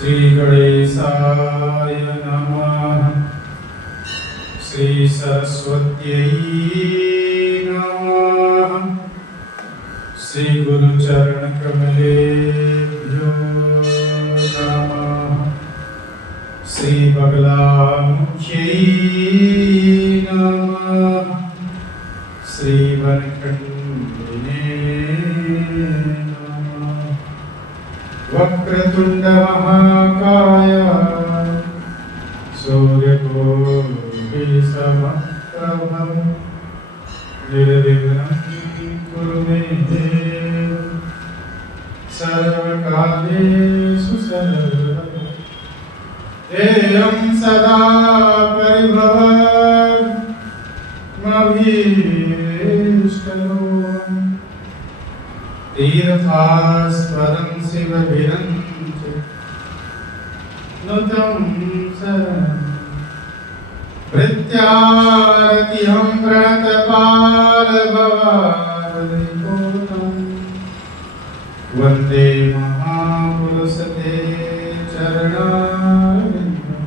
श्री गणेशाय नमः। श्री सरस्वत्यै नमः। श्री गुरुचरण कमलेभ्यो नमः। श्री बगलामुख्यै नमः। श्री वनखंडिने नमः। वक्रतुंड महाकाय सूर्यकोटि समप्रभ निर्विघ्नं कुरु मे देव सर्वकार्येषु सर्वदा ध्येयं सदा परिभवग्मभीष्टदोषं तीर्थास्पदं शिवभिरञ्च नुतं भृत्यारतिहं प्रणतपालभवादिपूतं वन्दे महापुरुषते चरणारविन्दं।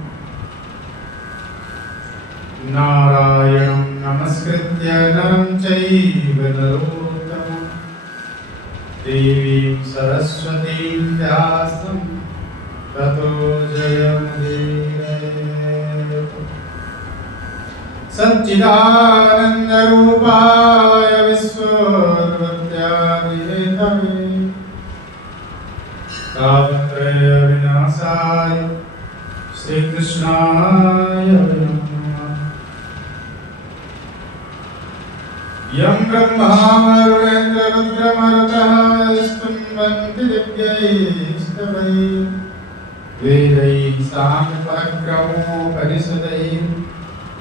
नारायणं नमस्कृत्य नरं चैव नरोत्तमं देवीं सरस्वतीं व्यासं ततो जयमुदीरयेत्। सच्चिदानन्दरूपाय विश्वोत्पत्त्यादिहेतवे तापत्रय विनाशाय श्रीकृष्णाय नमः। यं ब्रह्मा वरुणेन्द्र रुद्रमरुतः स्तुवन्ति दिव्यैस्तवैः वेदैः साङ्गपरक्रमोपनिषदैः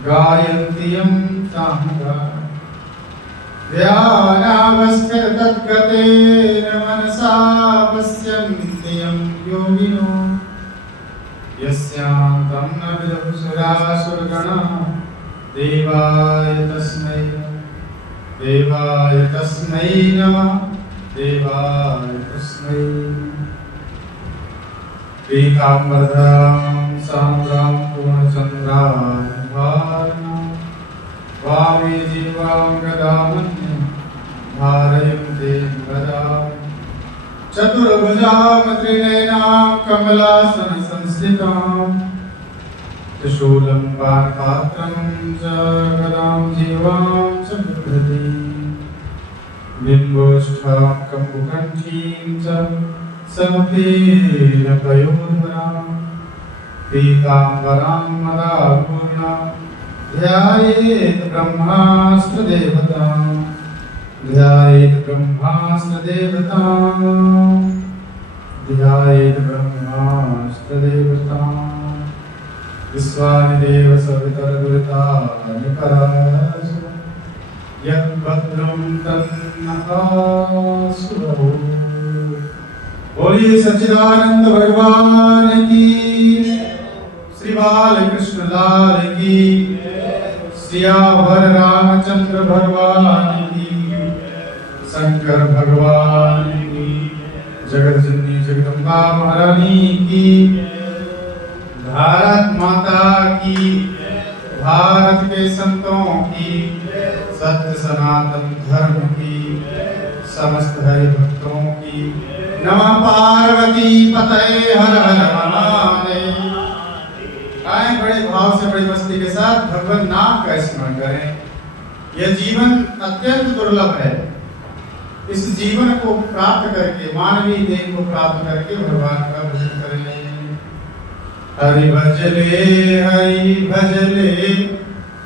गायन्ति यं सामगाः। ध्यानावस्थिततद्गतेन मनसा पश्यन्ति यं योगिनो यस्यान्तं न विदुषुरासुरगणाः। देवाय तस्मै नमः। देवाय तस्मै। पीताम्बरधरां सान्द्रां पूर्णचन्द्रां वामे जीवां गदामन्यं धारयन्ते गदा। चतुर्भुजां त्रिनयनां कमलासनसंस्थितां त्रिशूलं पाणिपात्रं च गदां जीवां च बिभ्रतीं बिम्बोष्ठां कम्बुकण्ठीं च समपीनपयोधरां पीताम्बरां मदापूर्णां ध्यायेत् ब्रह्मास्त्रदेवतां। ध्यायेत् ब्रह्मास्त्रदेवतां। ध्यायेत् ब्रह्मास्त्रदेवतां। विश्वानि देव सवितरदुरितानि परासु यद्भद्रं तन्नः। बोलिए सच्चिदानंद भगवान की, श्री बालकृष्ण लाल की, सियावर रामचंद्र भगवान की, शंकर भगवान की, जगत जननी जगदम्बा महारानी की, भारत माता की, भारत के संतों की, सत्य सनातन धर्म की, समस्त हरि भक्तों की। नमः पार्वती पतये हर हर महादेव। आए बड़े भाव से बड़ी मस्ती के साथ भगवान नाम का स्मरण करें। यह जीवन अत्यंत दुर्लभ है। इस जीवन को प्राप्त करके, मानवीय देह को प्राप्त करके भगवान का भजन करें। हरि भजले हरि भजले,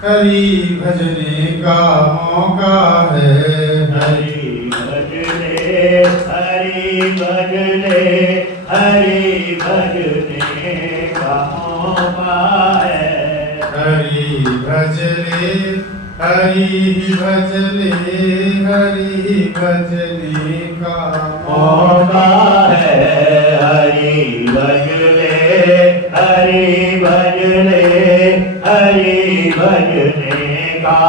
हरि भजने का मौका है। हरि भजने हरि भजने हरि भजने का पाए। हरि भजले हरि भजले हरि भजने का मौका है। हरि भजले हरि भजले हरि भजने का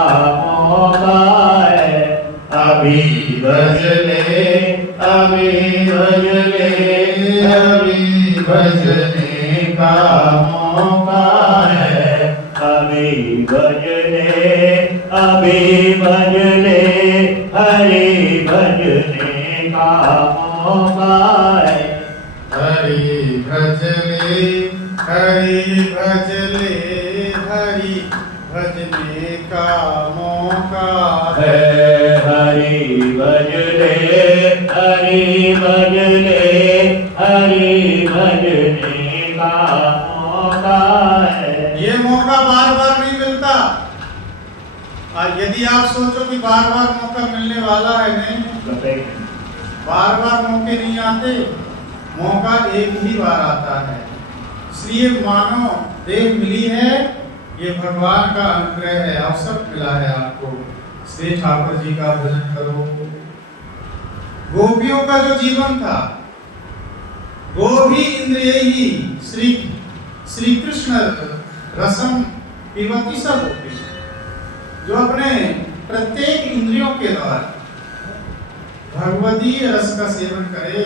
मौका है। अभी भजले अभी भजले अभी भजने का मौका है। अभी भजले अभी भजले हरि भजने का मौका है। हरि भजले हरि भजले हरि भजने का मौका है। हरि भजले हरि भजले हरि भजने का मौका है। ये मौका बार बार नहीं मिलता। और यदि आप सोचो कि बार बार मौका मिलने वाला है, नहीं, बार बार मौके नहीं आते, मौका एक ही बार आता है। इसलिए मानो देह मिली है, ये भगवान का अनुग्रह है, अवसर मिला है आपको। श्री ठाकुर जी का भजन करो। गोपियों का जो जीवन था, गोभी इंद्रिय ही श्री कृष्ण रसम पिबती सब होती, जो अपने प्रत्येक इंद्रियों के द्वारा भगवतीय रस का सेवन करे,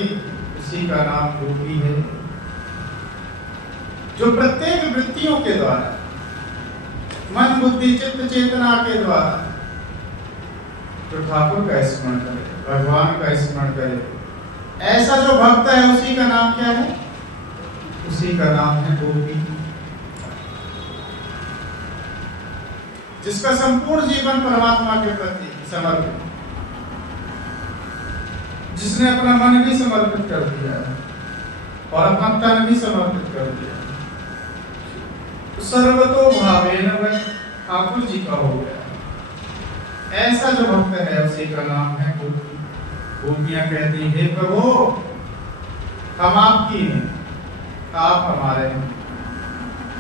उसी का नाम गोपी है। जो प्रत्येक वृत्तियों के द्वारा मन बुद्धि चित्त चेतना के द्वारा जो ठाकुर का स्मरण करे, भगवान का स्मरण करे, ऐसा जो भक्त है, उसी का नाम क्या है? उसी का नाम है गोपी। जिसका संपूर्ण जीवन परमात्मा के प्रति समर्पित, जिसने अपना मन भी समर्पित कर दिया है और अपना तन भी समर्पित कर दिया, तो सर्वतो भावेन वह ठाकुर जी का हो गया। ऐसा जो भक्त है, उसी का नाम है गोपी। गोपियां कहती हैं, हे प्रभु, हम आपकी हैं, आप हमारे हैं,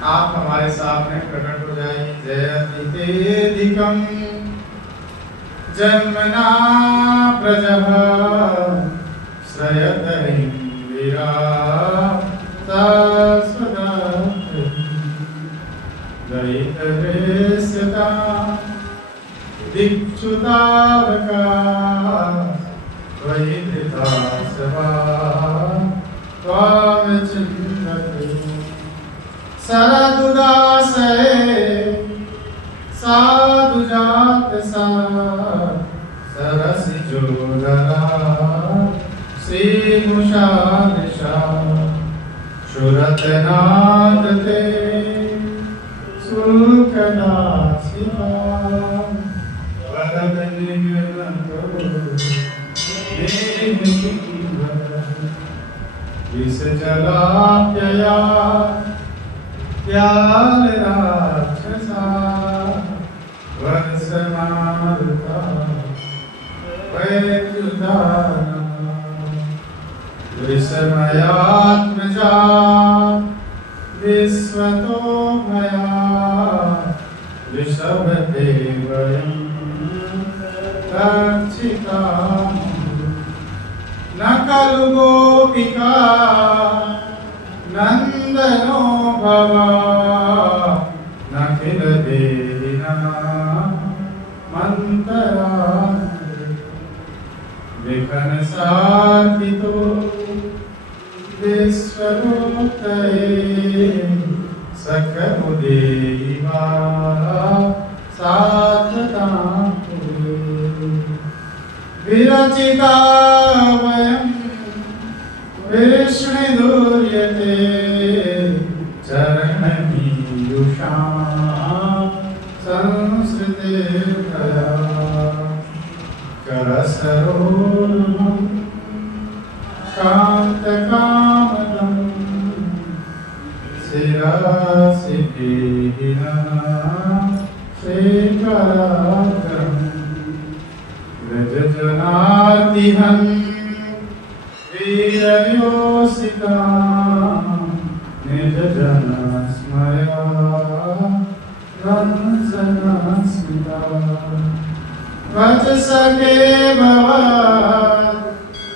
आप हमारे सामने प्रकट हो जाइए। जयतितेधिकं जन्मना प्रजः श्रयतरीन्द्रिरा शाश्वती दयितवेश्यता दिक्षुतावका त्वयि धृता सभा त्वां चिन्तते। सरदुदासये साधुजात सा सरसिजोदरा श्रीमुषादिशा शुरतनाद ते सुखदासिका वरदनिर्नतो विष जलाप्यया प्याल राक्षसा वर्षमारुता वैद्युदाना विषमयात्मजा विश्वतो भया ऋषभते वयं रक्षिता न खलु गोपिका नंदनो भवा न किल देहिना मंतरा विघ्न साधितो विश्वरूपये सकमुदेवा साधतां विरचिता वयं विष्णुदुर्यते चरणमीयुषां संस्कृते भया करसरोरुहं कान्तकामदं शिरसि देहिना शेखराग्रं व्रजजनातिहं वीरयोषितां निज जना स्मया रंजना स्मिता वच सके भव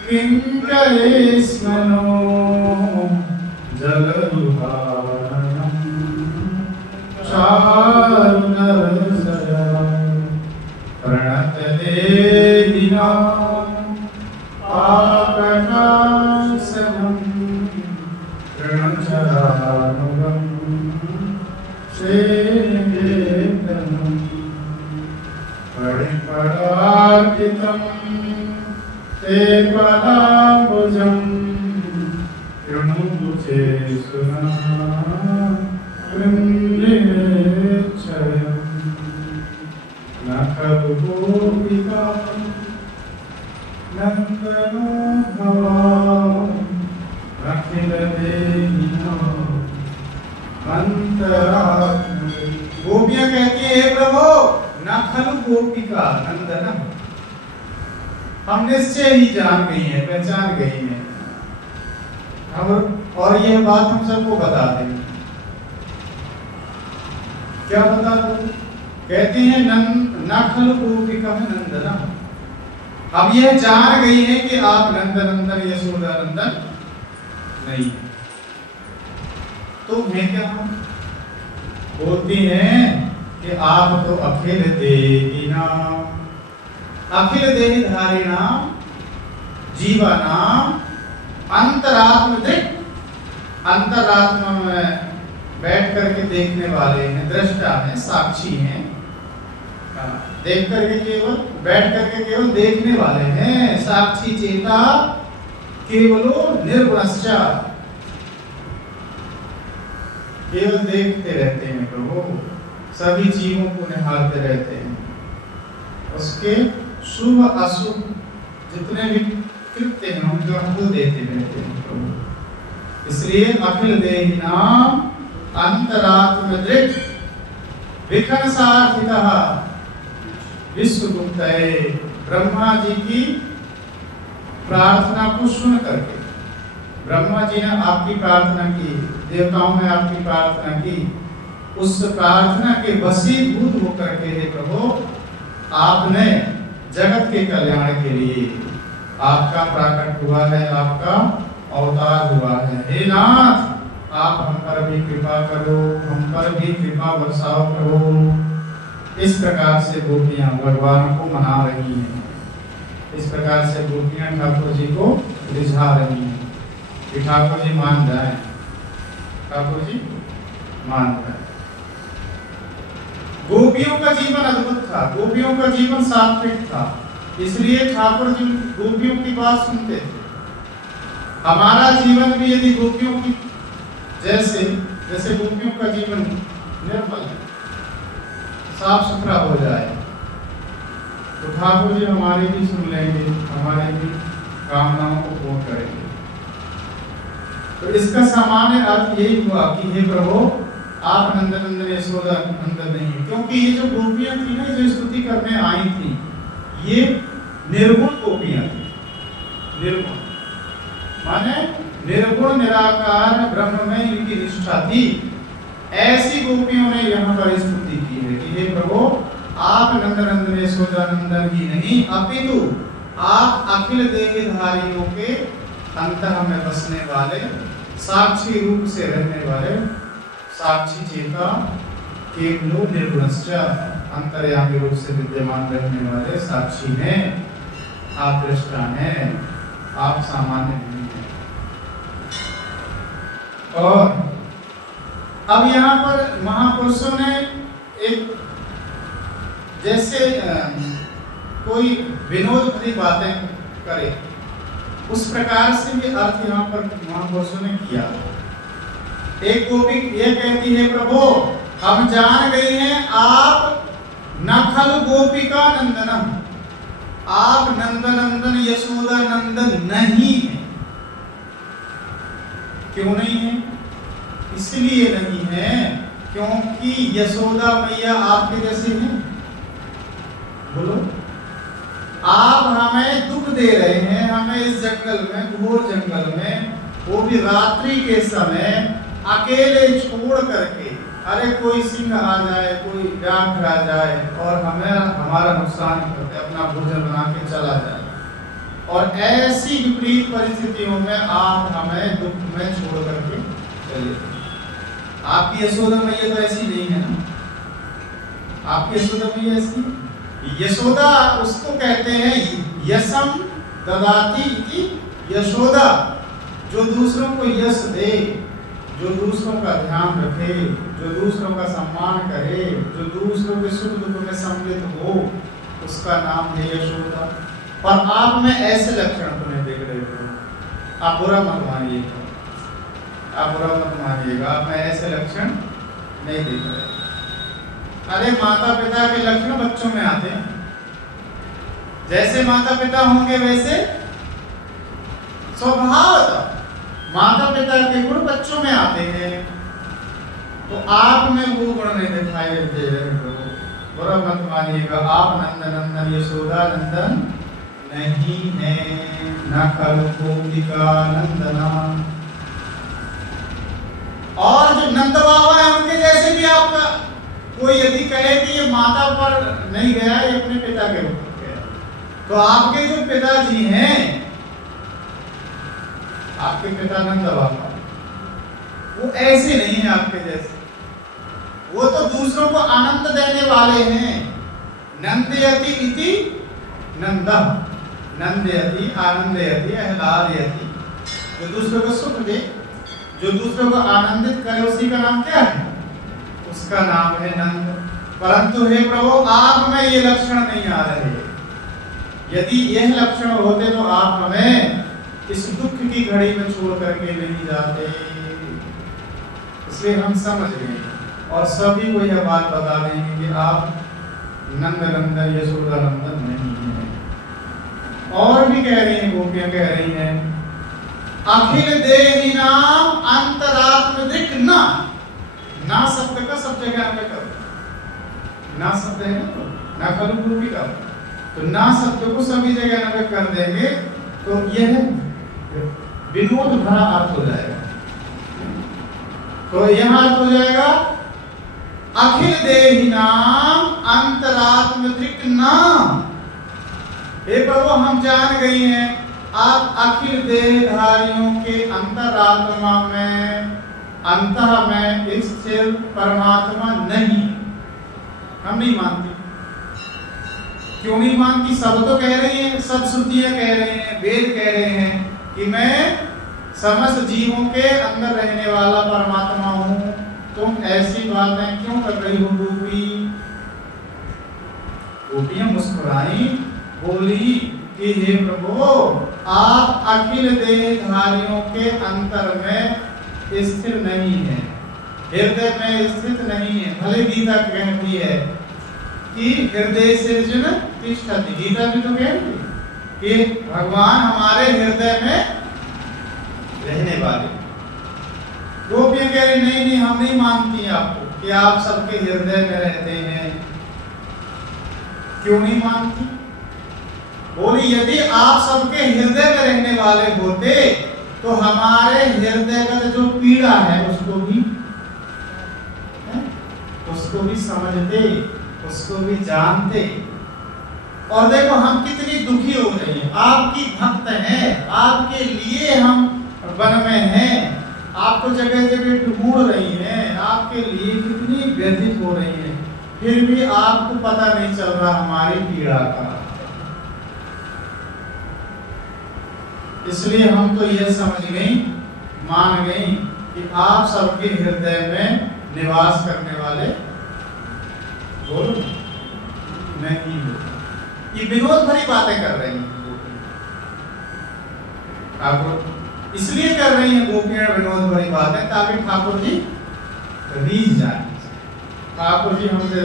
किंकरे स्मनो जलरुहारणं चारुनरसया प्रणतदेहिनां पापनाशनं ऋणचरानुगं श्रीनिकेतनं परिपरार्पितं ते पदाम्बुजं ऋणुभुजे सुनः कृम्येच्छयम् न खलु गोपिका नन्दनो भवान् अखिलदेहिनां अन्तरात्मे। गोपियाँ कहती है हे प्रभु न खलु गोपिका नंदनम, हम निश्चय ही जान गई हैं, पहचान गई हैं। और यह बात हम सबको बता दें। क्या बता दो? कहते हैं न खलु गोपिका नंदनम, अब यह जान गई है कि आप नंदन यशोदा नंदन नहीं। तो मैं क्या हूं? बोलती हैं कि आप तो अखिल देहिनां, अखिल देहधारिणां जीवानां अंतरात्म दृक्, अंतरात्मा में बैठ करके देखने वाले हैं, दृष्टा हैं, साक्षी हैं। देख करके केवल बैठ करके केवल देखने वाले हैं, साक्षी चेता केवलो निर्गुणश्च, केवल देखते रहते हैं प्रभु, सभी जीवों को निहारते रहते हैं, उसके शुभ अशुभ जितने भी कृत्य हैं उनको हमको देते रहते हैं प्रभु। इसलिए अखिल देहिनां अंतरात्म दृक् विखन सार्थितः विश्वगुप्तये, ब्रह्मा जी की प्रार्थना को सुन करके, ब्रह्मा जी ने आपकी प्रार्थना की, देवताओं ने आपकी प्रार्थना की, उस प्रार्थना के वशीभूत होकर के हे प्रभु आपने जगत के कल्याण के लिए आपका प्राकट हुआ है, आपका अवतार हुआ है। हे नाथ आप हम पर भी कृपा करो, हम पर भी कृपा बरसाओ करो। इस प्रकार से गोपियां भगवान को मना रही हैं, इस प्रकार से गोपियां ठाकुर जी को रिझा रही हैं कि ठाकुर जी मान जाए, ठाकुर जी मान जाए। गोपियों का जीवन अद्भुत था, गोपियों का जीवन सात्विक था, इसलिए ठाकुर जी गोपियों की बात सुनते थे। हमारा जीवन भी यदि गोपियों की जैसे गोपियों का जीवन निर्मल साफ सुथरा हो जाए तो ठाकुर जी हमारी भी सुन लेंगे, हमारी भी कामनाओं को पूर्ण करेंगे। तो इसका सामान्य अर्थ यही हुआ कि हे प्रभु आप नंदन यशोदा नंदन नहीं, क्योंकि ये जो गोपियां थी ना, जो स्तुति करने आई थी, ये निर्गुण गोपियां थी। निर्गुण माने निर्गुण निराकार ब्रह्म में इनकी निष्ठा थी। ऐसी गोपियों ने यहाँ पर स्तुति की है कि हे प्रभु आप नंदन यशोदा नंदन ही नहीं, अपितु आप अखिल देहधारियों के अंतः में बसने वाले, साक्षी रूप से रहने वाले, साक्षी चेता केवलो निर्गुणश्च, अंतर्यामी रूप से विद्यमान रहने वाले साक्षी हैं, आप दृष्टा हैं, आप सामान्य नहीं हैं। और अब यहाँ पर महापुरुषों ने एक जैसे कोई विनोद भरी बातें करे, उस प्रकार से भी अर्थ यहाँ पर महापुरुषों ने किया। एक गोपी ये कहती है प्रभु हम जान गए हैं आप न खलु गोपिका नंदनम, आप नंदन यशोदा नंदन नहीं है। क्यों नहीं है? इसलिए नहीं है क्योंकि यशोदा मैया आपके जैसे हैं। बोलो, आप हमें दुख दे रहे हैं, हमें इस जंगल में, घोर जंगल में, वो भी रात्रि के समय अकेले छोड़ करके, अरे कोई सिंह आ जाए, कोई व्याघ्र आ जाए और हमें हमारा नुकसान करके अपना भोजन बना के चला जाए, और ऐसी विपरीत परिस्थितियों में आप हमें दुख में छोड़ करके चले। आपकी यशोदा मैया तो ऐसी नहीं है ना, आपकी यशोदा मैया ऐसी। यशोदा उसको कहते हैं यशम ददाती इति यशोदा, जो दूसरों को यश दे, जो दूसरों का ध्यान रखे, जो दूसरों का सम्मान करे, जो दूसरों के सुख दुख में सम्मिलित हो, उसका नाम है यशोदा। पर आप में ऐसे लक्षण तो नहीं देख रहे हो, आप बुरा मत मानिएगा, आप बुरा मत मानिएगा, आप में ऐसे लक्षण नहीं देख रहे। अरे माता पिता के लक्षण बच्चों में आते हैं, जैसे माता पिता होंगे वैसे स्वभावतः माता पिता के गुण बच्चों में आते हैं, तो आप में वो गुण नहीं दिखाई दे रहे हो, बुरा मत मानिएगा। आप नंदन यशोदा नंदन नहीं है, न खलु गोपिका नंदना। और जो नंद बाबा है उनके जैसे भी आपका कोई यदि कहे कि ये माता पर नहीं गया, ये अपने पिता के ऊपर गया, तो आपके जो पिताजी हैं, आपके पिता नंद बाबा, वो ऐसे नहीं है आपके जैसे, वो तो दूसरों को आनंद देने वाले हैं। नंदयति इति नंदा, नंदयति आनंदयति आह्लादयति, जो दूसरों को सुख दे, जो दूसरों को आनंदित करे, उसी का नाम क्या है? उसका नाम है नंद। परंतु हे प्रभु, आप में ये लक्षण नहीं आ रहे। यदि यह लक्षण होते तो आप हमें इस दुख की घड़ी में छोड़ करके नहीं जाते। इसलिए हम समझ गए और सभी को यह बात बता देंगे कि आप नंद नंदन यशोदा नंदन नहीं है। और भी कह रही हैं गोपियां, कह रही हैं अखिल देहि नाम अंतरात्म दृक् ना। ना शब्द का सब जगह हमें करो, ना शब्द है ना खलु गोपिका, तो ना शब्द को सभी जगह हमें कर देंगे तो यह विनोद भरा अर्थ हो जाएगा। तो यह अर्थ हो जाएगा अखिल देहि नाम अंतरात्म दृक् नाम। हे प्रभु, हम जान गई हैं आप अखिल देहधारियों के अंतरात्मा में, अंतः में स्थिर परमात्मा नहीं। हम नहीं मानते। क्यों नहीं मानती? सब तो कह रही हैं, सब श्रुतियां कह रही हैं, वेद कह रहे हैं कि मैं समस्त जीवों के अंदर रहने वाला परमात्मा हूँ। तुम ऐसी बातें क्यों कर रही हो गोपी? गोपियां मुस्कुराई, बोली कि हे प्रभु, आप अखिल देहधारियों के अंतर में स्थिर नहीं है, हृदय में स्थित नहीं है। भले गीता कहती है कि हृदय सृजन तिष्ठति, गीता भी तो कहती है कि भगवान हमारे हृदय में रहने वाले। गोपियां कह रही नहीं नहीं, हम नहीं मानती आपको कि आप सबके हृदय में रहते हैं। क्यों नहीं मानती? बोली यदि आप सबके हृदय में रहने वाले होते तो हमारे हृदय का जो पीड़ा है उसको भी समझते, उसको भी जानते। और देखो हम कितनी दुखी हो रही हैं, आपकी भक्त हैं, आपके लिए हम वन में हैं, आपको जगह जगह ढूंढ रही हैं, आपके लिए कितनी व्यथित हो रही हैं, फिर भी आपको पता नहीं चल रहा हमारी पीड़ा का। इसलिए हम तो यह समझ गई, मान गई कि आप सबके हृदय में निवास करने वाले बोलो नहीं हो। ये विनोद भरी बातें कर रही हैं ठाकुर, इसलिए कर रही हैं गोपियां विनोद भरी बातें ताकि ठाकुर जी रीझ जाए, ठाकुर जी हमसे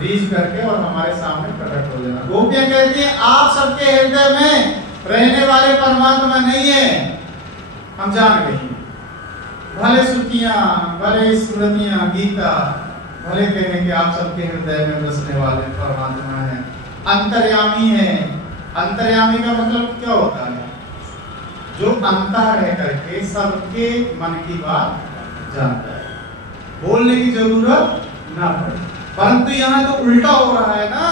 रीझ करके और हमारे सामने प्रकट हो जाना। गोपियां कहती हैं आप सबके हृदय में रहने वाले परमात्मा नहीं है। हम जान गए हैं, भले श्रुतियां, भले स्मृतियां, गीता भले कहें कि आप सबके हृदय में बसने वाले परमात्मा है, अंतर्यामी है। अंतर्यामी का मतलब क्या होता है? जो अंतर रह करके सबके मन की बात जानता है, बोलने की जरूरत ना पड़े। परंतु यहाँ तो उल्टा हो रहा है ना,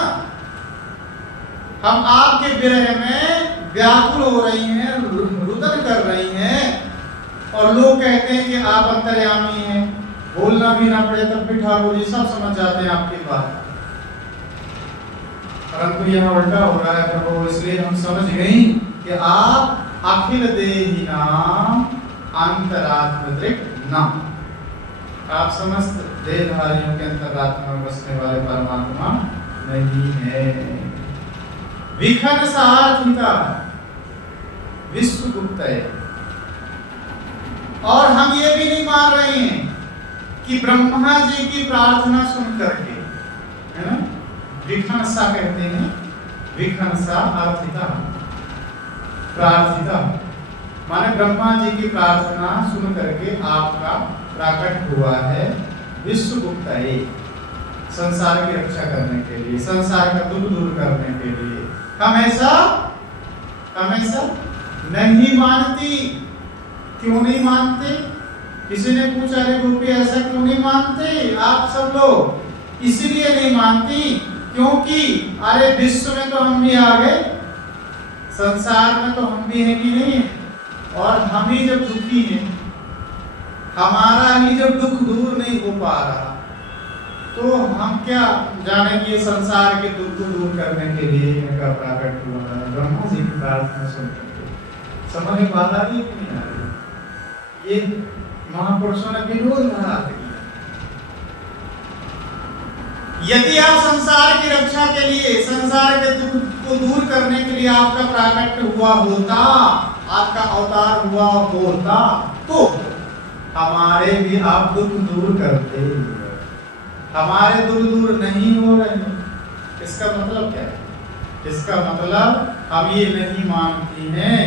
हम आपके विरह में व्याकुल हो रही हैं, रुदन कर रही हैं, और लोग कहते हैं कि आप अंतर्यामी हैं, बोलना भी ना पड़े तब भी ठाकुर जी सब समझ जाते हैं आपकी बात। परंतु यहाँ उल्टा हो रहा है प्रभु, इसलिए हम समझ गई कि आप अखिल देही नाम अंतरात्म दृक् नाम, आप समस्त देहधारियों के अंतरात्मा में बसने वाले परमात्मा नहीं है। विखन साधिका विश्व गुप्त है। और हम ये भी नहीं मान रहे हैं कि ब्रह्मा जी की प्रार्थना सुन करके, है ना, विखन सा कहते हैं, विखन सा अर्थिता प्रार्थिता, माने ब्रह्मा जी की प्रार्थना सुन करके आपका प्रकट हुआ है विश्व गुप्त है, संसार की रक्षा करने के लिए, संसार का दुख दूर करने के लिए। हम ऐसा नहीं मानती। क्यों नहीं मानते? किसी ने पूछा, अरे गोपी ऐसा क्यों नहीं मानते आप सब लोग? इसलिए नहीं मानती क्योंकि अरे विश्व में तो हम भी आ गए, संसार में तो हम भी हैं कि नहीं, और हम ही जब दुखी हैं, हमारा ही जब दुख दूर नहीं हो पा रहा, तो हम क्या जाने कि ये संसार के दुख को दूर करने के लिए इनका प्रकट हुआ है। ब्रह्मा जी की प्रार्थना सुन करके समझ में बात आ रही है कि नहीं आ रही? ये महापुरुषों ने विरोध भरा दिया। यदि आप संसार की रक्षा के लिए, संसार के दुख को दूर करने के लिए आपका प्राकट्य हुआ होता, आपका अवतार हुआ होता, तो हमारे भी आप दुख दूर करते। हमारे दुख दूर नहीं हो रहे। इसका मतलब क्या है? इसका मतलब हम ये नहीं मानती हैं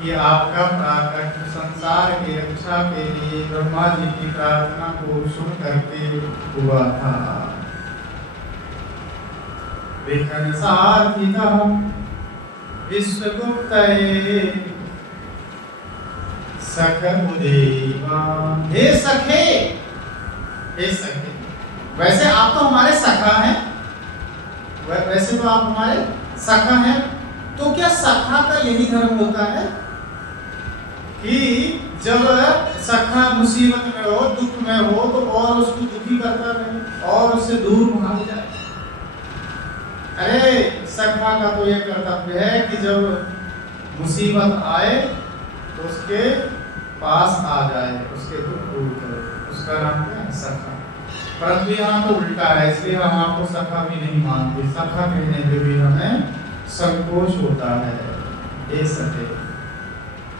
कि आपका प्राकट्य संसार की रक्षा के लिए ब्रह्मा जी की प्रार्थना को सुन करके हुआ था। विखन साधिका विश्वगुप्तये सख उदेवा। हे सखे, हे सखे, वैसे आप तो हमारे सखा हैं, वैसे तो आप हमारे सखा हैं, तो क्या सखा का यही धर्म होता है कि जब सखा मुसीबत में हो, दुख में हो, तो और उसको दुखी करता रहे और उससे दूर भाग जाए? अरे सखा का तो यह कर्तव्य है कि जब मुसीबत आए तो उसके पास आ जाए, उसके दुख दूर करे, उसका नाम क्या है? सखा। परंतु यहाँ तो उल्टा है, इसलिए हम आपको सखा भी नहीं मानते। सखा कहने पे भी हमें संकोच होता है। ये सखे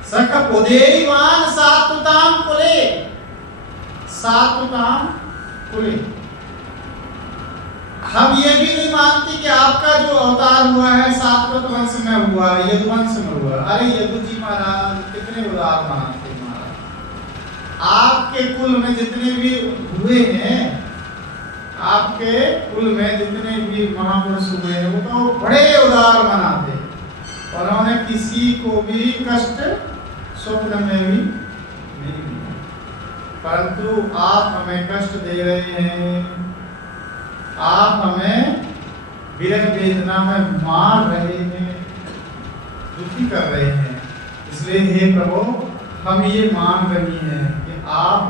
सख उदेयवान सात्वताम कुले, सात्वताम कुले। हम ये भी नहीं मानते कि आपका जो अवतार हुआ है सात्वत वंश में हुआ, यदुवंश में हुआ। अरे यदु जी महाराज कितने उदार महाराज थे महाराज। आपके कुल में जितने भी हुए हैं, आपके कुल में जितने भी महापुरुष हुए हैं, वो तो बड़े उदार मनाते। उन्होंने किसी को भी कष्ट स्वप्न में भी नहीं दिया। परंतु आप हमें कष्ट दे रहे हैं, आप हमें विरह वेदना में मार रहे हैं, दुखी कर रहे हैं। इसलिए हे प्रभु, हम ये मान रही हैं कि आप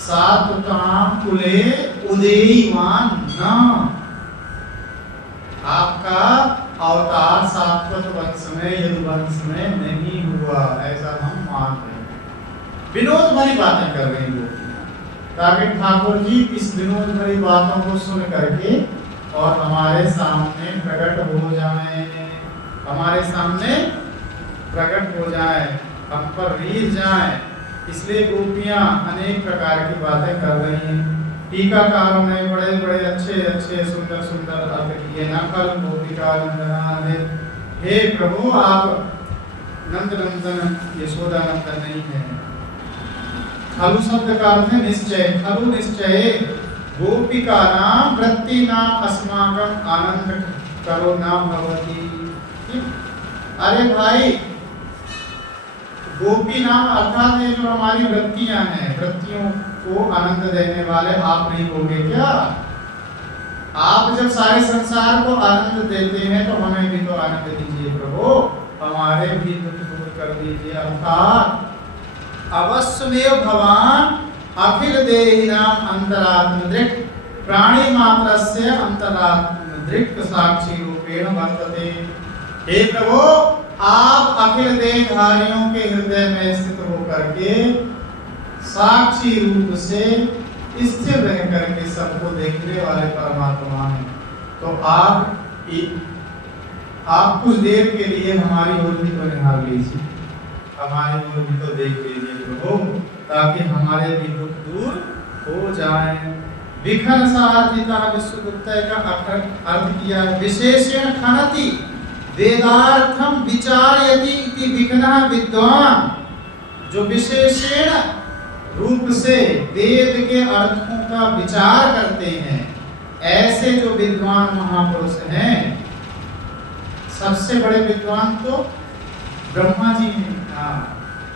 सात्वताम कुले उदेयवान न, आपका अवतार सात्वत वंश में, यदुवंश में नहीं हुआ, ऐसा हम मान रहे हैं। विनोद भरी बातें कर रही लोग, ताकि ठाकुर जी इस विनोद भरी बातों को सुन करके और हमारे सामने प्रकट हो जाएं, हमारे सामने प्रकट हो जाएं, हम पर रीझ जाएं। इसलिए गोपियां अनेक प्रकार की बातें कर रही हैं। टीकाकारों ने बड़े बड़े अच्छे सुंदर सुंदर अर्थ किए। नकल गोपिका नंदन, हे प्रभु आप नंद नंदन यशोदा नंदन नहीं है। खलु शब्द का अर्थ है निश्चय। खलु निश्चय गोपिका नाम वृत्ति नाम अस्माकम आनंद करो नाम भवती। अरे भाई, गोपी नाम अर्थात ये जो हमारी वृत्तियां हैं, वृत्तियों को आनंद देने वाले आप नहीं होंगे क्या? आप जब सारे संसार को आनंद देते हैं तो हमें भी तो आनंद दीजिए प्रभु, हमारे भी दुख दूर कर दीजिए। अर्थात अवश्यमेव भवान अखिल देहिनाम अंतरात्मदृक् प्राणी मात्रस्य अंतरात्मदृक् साक्षी रूपेण वर्तते। हे प्रभु, आप अखिल देहधारियों के हृदय में स्थित होकर के साक्षी रूप से स्थिर रह करके सबको देखने वाले परमात्मा हैं। तो आप कुछ देर के लिए हमारी ओर भी तो निहार लीजिए, हमारी ओर भी तो देख लीजिए प्रभु, ताकि हमारे भी दुख दूर हो जाए। विघ्न साधिका विश्वगुप्त का अर्थ किया विशेषण खनति वेदार्थम विचारयति इति विघ्नः विद्वान। जो विशेषण रूप से वेद के अर्थों का विचार करते हैं, ऐसे जो विद्वान महापुरुष हैं, सबसे बड़े विद्वान तो ब्रह्मा जी हैं।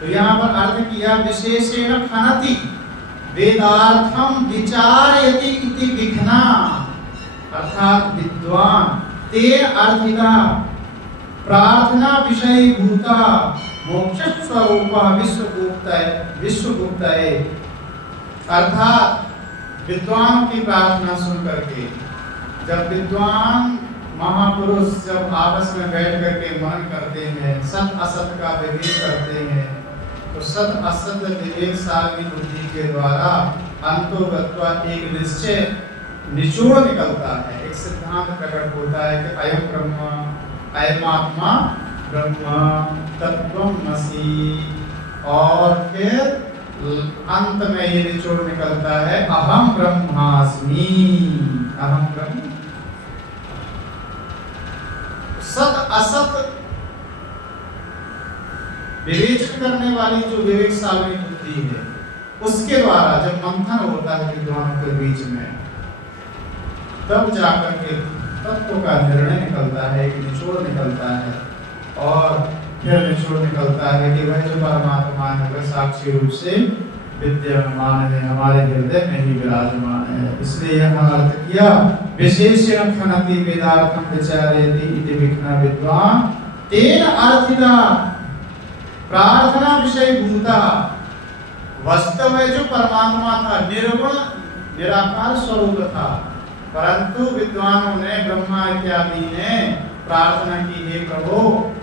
तो यहाँ पर अर्थ किया विशेषण खनति वेदार्थम विचारयति इति विघ्ना, अर्थात विद्वान तेन अर्थिता प्रार्थना विषय भूता मोक्ष स्वरूप विश्वगुप्त है। अर्थात विद्वान की प्रार्थना सुन करके जब विद्वान महापुरुष जब आपस में बैठ करके मन करते हैं, सत असत का विवेक करते हैं, तो सत असत विवेक सारी बुद्धि के द्वारा अंतोगत्वा एक निश्चय निचोड़ निकलता है, एक सिद्धांत प्रकट होता है कि अयम ब्रह्म अयमात्मा ब्रह्म तत्त्वमसि। और फिर अंत में ये निचोड़ निकलता है अहम ब्रह्मास्मि, अहम ब्रह्म। सत असत विवेचन करने वाली जो विवेक सावनी बुद्धि है, उसके द्वारा जब मंथन होता है विद्वानों के बीच में, तब जाकर के तत्व का निर्णय निकलता है, एक निचोड़ निकलता है। और फिर निचोड़ निकलता है कि वह जो परमात्मा है वह साक्षी रूप से विद्यमान है, हमारे हृदय में ही विराजमान है। इसलिए यहाँ अर्थ किया विशेषण खनति वेदार्थम विचारयति इति विघ्न विद्वान तेन अर्थिता प्रार्थना विषय भूता। वास्तव में जो परमात्मा था निर्गुण निराकार स्वरूप था, परंतु विद्वानों ने ब्रह्मा इत्यादि ने प्रार्थना की, हे प्रभु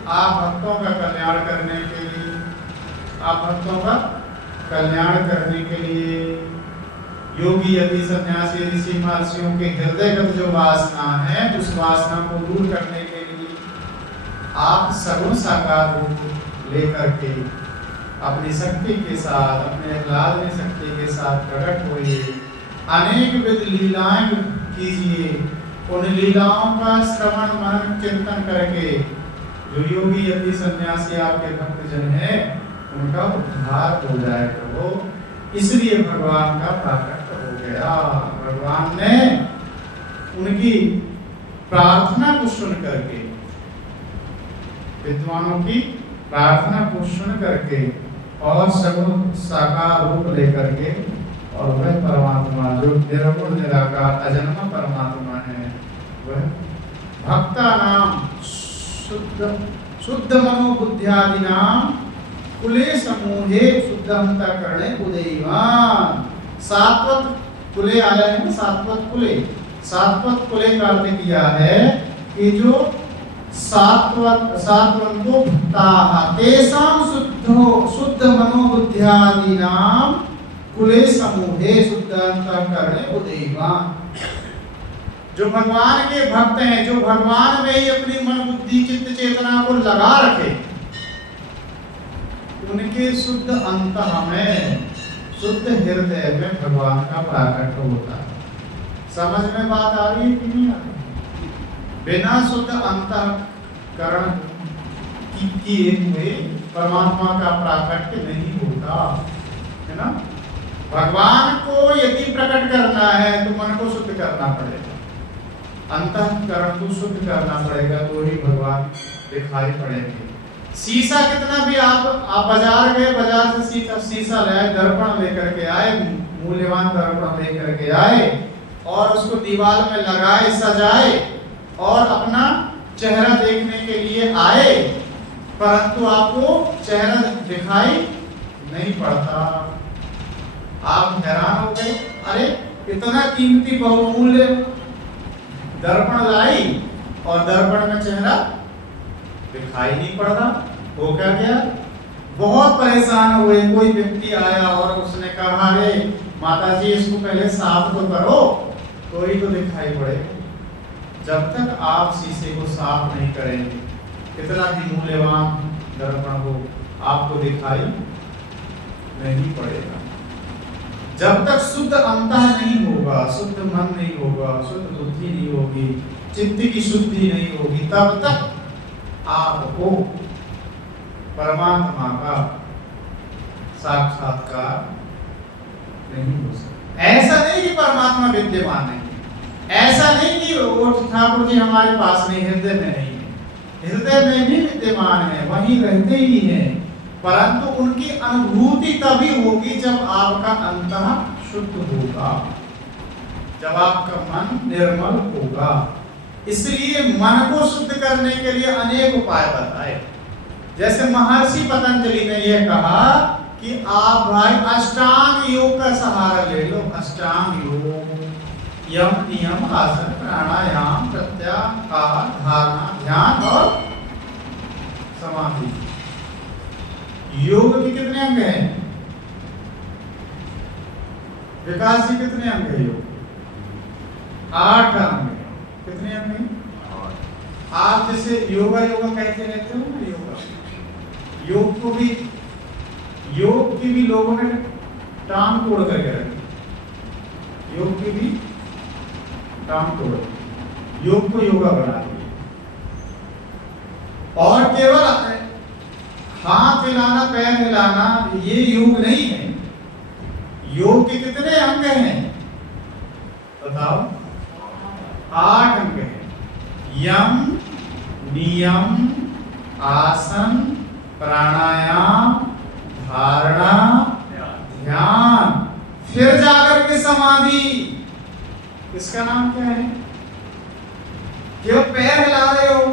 आप भक्तों का कल्याण करने के लिए, आप भक्तों का कल्याण करने के लिए योगी यदि सन्यासी ऋषि महर्षियों के हृदयगत जो वासना है, उस वासना को दूर करने के लिए आप सगुण साकार रूप लेकर के अपनी शक्ति के साथ, अपने आह्लादनी शक्ति के साथ प्रकट होइए, अनेक विध लीलाएं कीजिए। उन लीलाओं का श्रवण मनन चिंतन करके जो योगी यदि सन्यासी आपके भक्तजन हैं, उनका उद्धार हो जाए प्रभु। इसलिए भगवान का प्राकट्य हो गया। भगवान ने उनकी प्रार्थना को सुन करके, विद्वानों की प्रार्थना को सुन करके और सगुण साकार रूप लेकर के, और वह परमात्मा जो निर्गुण निराकार अजन्मा परमात्मा है, वह भक्ता नाम शुद्ध मनोबुद्ध्यादि नाम कुले समूहे शुद्ध अंतःकरणे उदयमान। सात्वत कुले आया है ना, सात्वत कुले। सात्वत कुले का अर्थ किया है कि जो सात्वंतो भक्ताः तेषां शुद्ध मनोबुद्ध्यादि नाम कुले समूहे शुद्ध अंतःकरणे उदयमान। जो भगवान के भक्त हैं, जो भगवान में ही अपनी मन बुद्धि चित्त चेतना को लगा रखे, उनके शुद्ध अंतः में, शुद्ध हृदय में भगवान का प्राकट्य होता है। समझ में बात आ रही है कि नहीं आ रही? बिना शुद्ध अंतःकरण किए हुए परमात्मा का प्राकट्य नहीं होता, है ना। भगवान को यदि प्रकट करना है तो मन को शुद्ध करना पड़ेगा, अंतःकरण को शुद्ध करना पड़ेगा, तो ही भगवान दिखाई पड़ेंगे। शीशा कितना भी आप बाजार गए, बाजार से शीशा लाए, दर्पण लेकर के आए, मूल्यवान दर्पण लेकर के आए और उसको दीवार में लगाए, सजाए और अपना चेहरा देखने के लिए आए, परंतु आपको चेहरा दिखाई नहीं पड़ता। आप हैरान हो गए, अरे इतना कीमती बहुमूल्य दर्पण लाई और दर्पण में चेहरा दिखाई नहीं पड़ रहा, हो क्या गया? बहुत परेशान हुए। कोई व्यक्ति आया और उसने कहा, अरे माता जी इसको पहले साफ तो करो तो ही तो दिखाई पड़े। जब तक आप शीशे को साफ नहीं करेंगे, कितना भी मूल्यवान दर्पण हो, आपको दिखाई नहीं पड़ेगा। जब तक शुद्ध अंतः नहीं होगा, शुद्ध मन नहीं होगा, शुद्ध बुद्धि नहीं होगी, चित्त की शुद्धि नहीं होगी, तब तक आपको परमात्मा का साक्षात्कार नहीं हो सकता। ऐसा नहीं कि परमात्मा विद्यमान नहीं है, ऐसा नहीं कि वो ठाकुर जी हमारे पास नहीं, हृदय में नहीं है, हृदय में भी विद्यमान है, वहीं रहते ही हैं, परंतु उनकी अनुभूति तभी होगी जब आपका अंतः शुद्ध होगा, जब आपका मन निर्मल होगा। इसलिए मन को शुद्ध करने के लिए अनेक उपाय बताए। जैसे महर्षि पतंजलि ने यह कहा कि आप भाई अष्टांग योग का सहारा ले लो। अष्टांग योग, यम नियम आसन प्राणायाम प्रत्याहार धारणा ध्यान और समाधि। योग के कितने अंग हैं? विकास जी कितने अंग है योग? 8 अंग है। कितने अंग हैं? आप जैसे योगा योगा कहते रहते हो ना, योगा योग को भी, योग की भी लोगों ने टांग तोड़ करके रखी, योग की भी टांग तोड़, योग को योगा बना दिया और केवल हाथ हिलाना पैर हिलाना ये योग नहीं है। योग के कितने अंग हैं बताओ? 8 अंग हैं। यम नियम आसन प्राणायाम धारणा ध्यान, फिर जाकर के समाधि। इसका नाम क्या है? केवल पैर हिला रहे हो,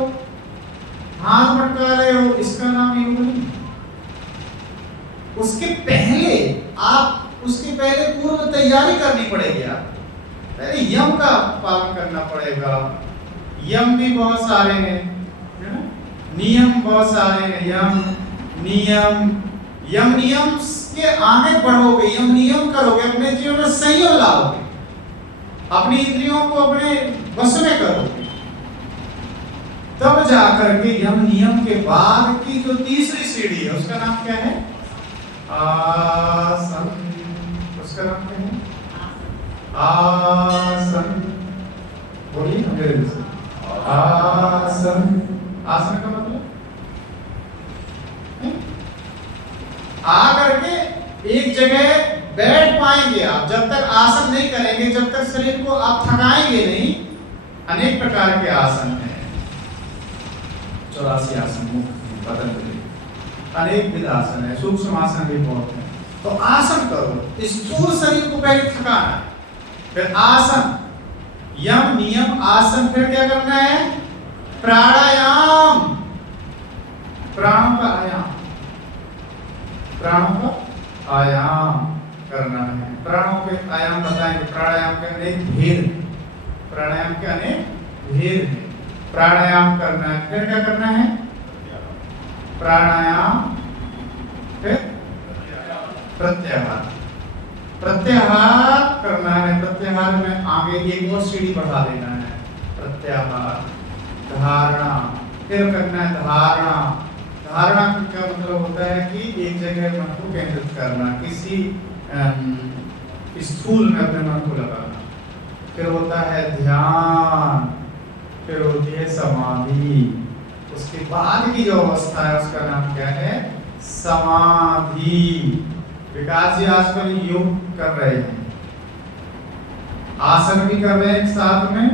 हाथ मटका रहे हो, इसका नाम योग नहीं। उसके पहले उसके पहले पूर्व तैयारी करनी पड़ेगी। आप पहले यम का पालन करना पड़ेगा। यम भी बहुत सारे हैं, है ना? नियम बहुत सारे हैं। यम नियम के आगे बढ़ोगे, यम नियम करोगे, अपने जीवन में संयम लाओगे, अपनी इंद्रियों को अपने वश में करोगे, तब जाकर के यम नियम के बाद की जो तीसरी सीढ़ी है उसका नाम क्या है? आसन। उसका नाम क्या है? आसन। बोलिए ना मेरे से। आसन। आसन का मतलब आकर के एक जगह बैठ पाएंगे आप। जब तक आसन नहीं करेंगे, जब तक शरीर को आप थकाएंगे नहीं। अनेक प्रकार के आसन हैं, 84 आसन मुख्य पतंजलि, अनेक विध आसन है, सूक्ष्म आसन भी बहुत है। तो आसन करो, स्थूल शरीर को पहले थकाना है, फिर आसन, यम नियम आसन, फिर क्या करना है? प्राणायाम, प्राणों का आयाम, प्राणों का आयाम करना है। प्राणों के आयाम बताएंगे। प्राणायाम के अनेक भेद, प्राणायाम के अनेक भेद हैं। प्राणायाम करना है, फिर क्या करना है? प्राणायाम, फिर प्रत्याहार, प्रत्याहार करना है। प्रत्याहार में आगे एक और सीढ़ी बढ़ा देना है। प्रत्याहार, धारणा, फिर करना है धारणा। धारणा का मतलब होता है कि एक जगह मन को केंद्रित करना, किसी स्थूल में अपने मन को लगाना। फिर होता है ध्यान, फिर होती है समाधि। उसके बाद की जो अवस्था है उसका नाम क्या है? समाधि। विकास जी आजकल योग कर रहे हैं, आसन भी कर रहे हैं साथ में,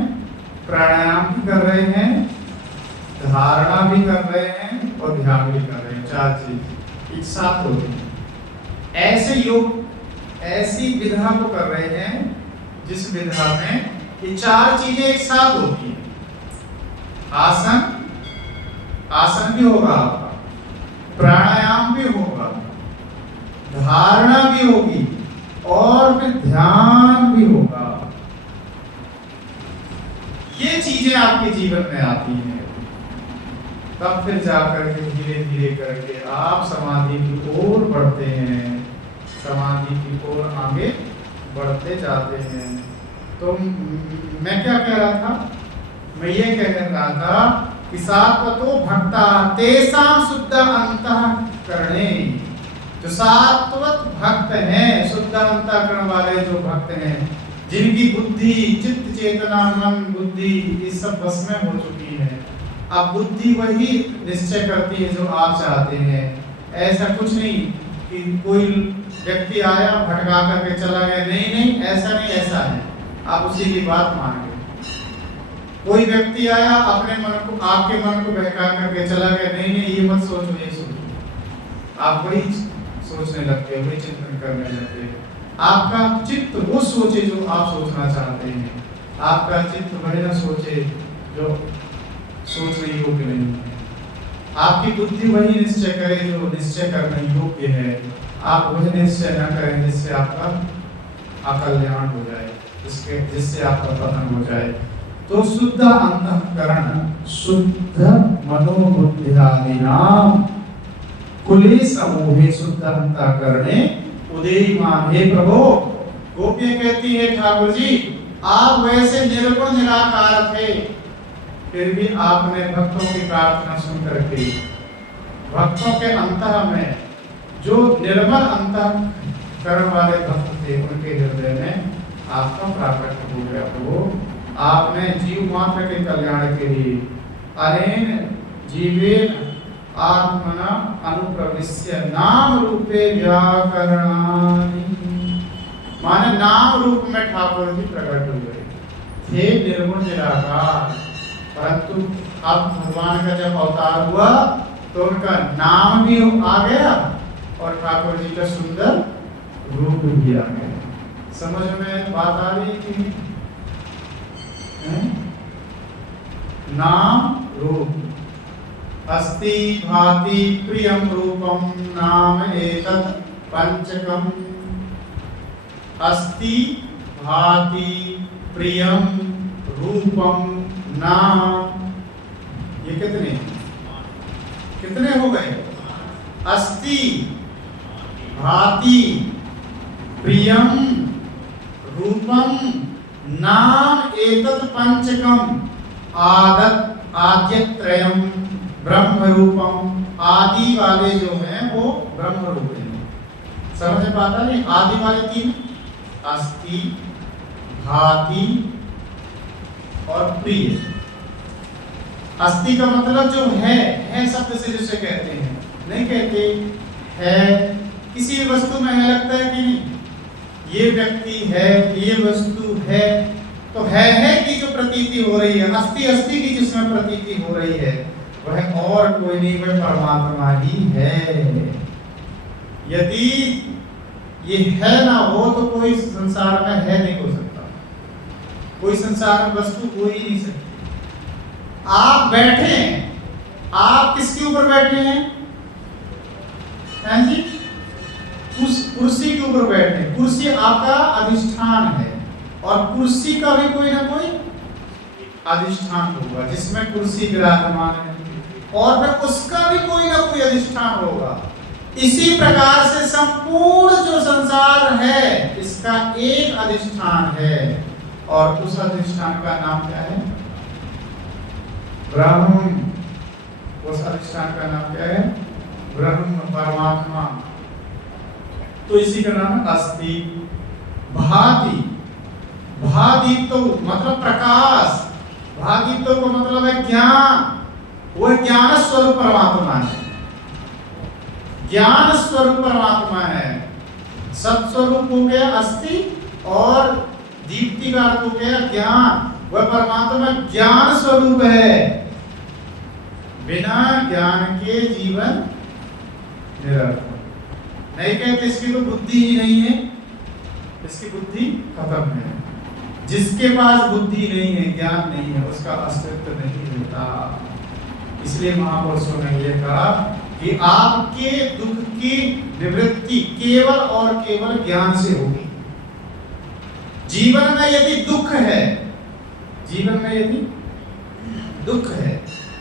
प्राणायाम भी कर रहे हैं, धारणा भी कर रहे हैं, और ध्यान भी कर रहे हैं, 4 चीज एक साथ होती है। ऐसे योग ऐसी विधा को कर रहे हैं जिस विधा में ये 4 चीजें एक साथ होती हैं। आसन भी होगा आपका, प्राणायाम भी होगा, धारणा भी होगी और फिर ध्यान भी होगा। ये चीजें आपके जीवन में आती हैं, तब फिर जाकर के धीरे धीरे करके आप समाधि की ओर बढ़ते हैं, समाधि की ओर आगे बढ़ते जाते हैं। तो मैं क्या कह रहा था, मैं ये कह रहा था कि सात्वतो भक्ता तेषां शुद्ध अंतःकरणे, जो सात्वत भक्त हैं, शुद्ध अंतःकरण वाले जो भक्त हैं, जिनकी बुद्धि चित्त चेतना मन बुद्धि ये सब बस में हो चुकी है। अब बुद्धि वही निश्चय करती है जो आप चाहते हैं। ऐसा कुछ नहीं कि कोई व्यक्ति आया भटका करके चला गया, नहीं नहीं ऐसा नहीं, ऐसा है, आप उसी की बात मान गए। कोई व्यक्ति आया अपने मन को आपके मन को बहका करके चला गया, नहीं नहीं ये मत सोचो ये सोचो, आप वही सोचने लगते हो, वही चिंतन करने लगते हैं। आपका चित्त वो सोचे जो आप सोचना चाहते हैं, आपका चित्त वही ना सोचे जो सोचने योग्य नहीं है। आपकी बुद्धि वही निश्चय करे जो निश्चय करने योग्य है, आप वही निश्चय न करें जिससे आपका अकल्याण हो जाए, जिससे आपका पतन हो जाए। तो शुद्ध अंतःकरण शुद्ध मनोबुद्ध्यादिनाम कुले समूहे शुद्ध अंतःकरणे उदीयमान। हे प्रभु, गोपियां कहती है ठाकुर जी आप वैसे निर्गुण निराकार थे, फिर भी आपने भक्तों की प्रार्थना सुन करके भक्तों के अंतः में जो निर्मल अंतःकरण वाले भक्त थे उनके हृदय में आपका प्राकट्य हो गया। प्रभु आपने जीव मात्र के कल्याण के लिए अनेन जीवेन आत्मना अनुप्रविश्य नाम रूपे व्याकरणानि, माने नाम रूप में ठाकुर जी प्रकट हुए थे, निर्गुण निराकार, परंतु अब भगवान का जब अवतार हुआ तो उनका नाम भी आ गया और ठाकुर जी का सुंदर रूप भी आ गया। समझ में बात आ रही थी? नाम रूप अस्ति भाति प्रियम रूपम नाम एतत् पंचकम। अस्ति भाति प्रियम रूपम नाम, ये कितने हो गए? अस्ति भाति प्रियम रूपम नाम एतत् पंचकम आद्यत्रयम ब्रह्म रूपम। आदि वाले जो हैं वो ब्रह्म रूप हैं। समझ में आता नहीं? आदि वाले 3 अस्ति भाति और प्रिय। अस्ति का मतलब जो है शब्द से जिसे कहते हैं, नहीं कहते है, किसी भी वस्तु में है लगता है कि नहीं, ये व्यक्ति है, ये वस्तु है, तो है की जो प्रतीति हो रही है, अस्ति की जिसमें प्रतीति हो रही है, वह और कोई नहीं, वह परमात्मा ही है। यदि ये है ना हो तो कोई संसार में है नहीं हो सकता, कोई संसार में वस्तु हो ही नहीं सकती। आप बैठे हैं, आप किसके ऊपर बैठे हैं? जी उस कुर्सी के ऊपर बैठे हैं। कुर्सी आपका अधिष्ठान है और कुर्सी का भी कोई ना कोई अधिष्ठान होगा जिसमें कुर्सी विराजमान है, और फिर उसका भी कोई ना कोई अधिष्ठान होगा। इसी प्रकार से संपूर्ण जो संसार है इसका एक अधिष्ठान है, और उस अधिष्ठान का नाम क्या है? ब्रह्म। उस अधिष्ठान का नाम क्या है? ब्रह्म, परमात्मा। तो इसी का नाम अस्ति भाति। भादीप्तो मतलब प्रकाश, भादीप्तो का मतलब है ज्ञान, वह ज्ञान स्वरूप परमात्मा है, ज्ञान स्वरूप परमात्मा है। सत्स्वरूप हो गया अस्ति और दीप्ति का अर्थ हो गया ज्ञान, वह परमात्मा ज्ञान स्वरूप है। बिना ज्ञान के जीवन निरर्थक। नहीं कहते इसकी तो बुद्धि ही नहीं है, इसकी बुद्धि खत्म है। जिसके पास बुद्धि नहीं है, ज्ञान नहीं है, उसका अस्तित्व नहीं होता। इसलिए महापुरुषों ने यह कहा कि आपके दुख की निवृत्ति केवल और केवल ज्ञान से होगी। जीवन में यदि दुख है, जीवन में यदि दुख है,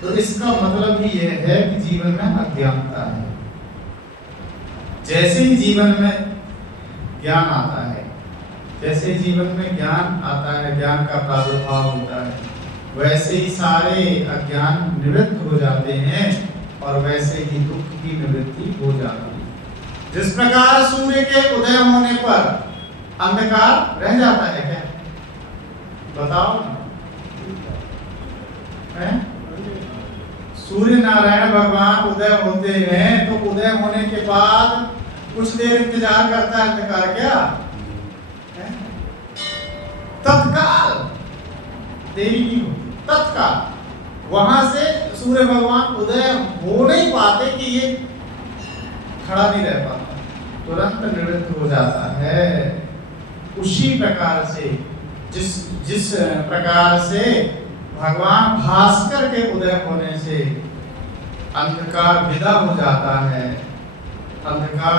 तो इसका मतलब ही यह है कि जीवन में अज्ञानता है। जैसे ही जीवन में ज्ञान आता है, जैसे ही जीवन में ज्ञान आता है, ज्ञान का प्रादुर्भाव होता है, वैसे ही सारे अज्ञान निवृत्त हो जाते हैं और वैसे ही दुख की निवृत्ति हो जाती है। जिस प्रकार सूर्य के उदय होने पर अंधकार रह जाता है, क्या बताओ ना? सूर्य नारायण भगवान उदय होते हैं तो उदय होने के बाद कुछ देर इंतजार करता है अंधकार, क्या तत्काल देरी नहीं होती, तत्काल वहां से सूर्य भगवान उदय हो नहीं पाते कि ये खड़ा नहीं रह पाता, तुरंत निवृत्त हो जाता है। उसी प्रकार से जिस प्रकार से भगवान भास्कर के उदय होने से अंधकार विदा हो जाता है, अंधकार